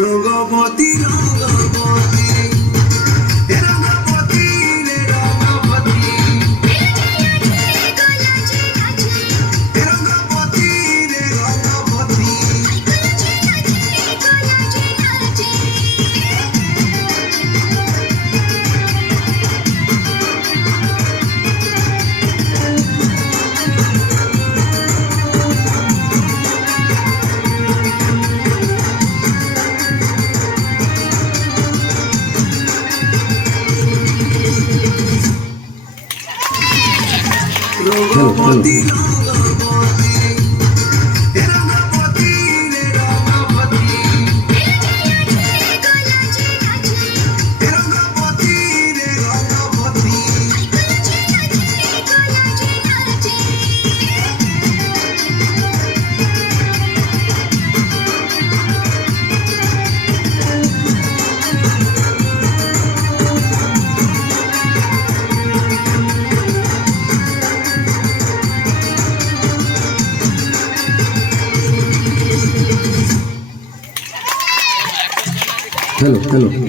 রঙ্গবতী রঙ্গবতী হে রঙ্গবতী রে রঙ্গবতী হে রঙ্গবতী রে রঙ্গবতী রঙ্গবতী রঙ্গবতী হে রঙ্গবতী রে রঙ্গবতী হে রঙ্গবতী রে রঙ্গবতী হ্যালো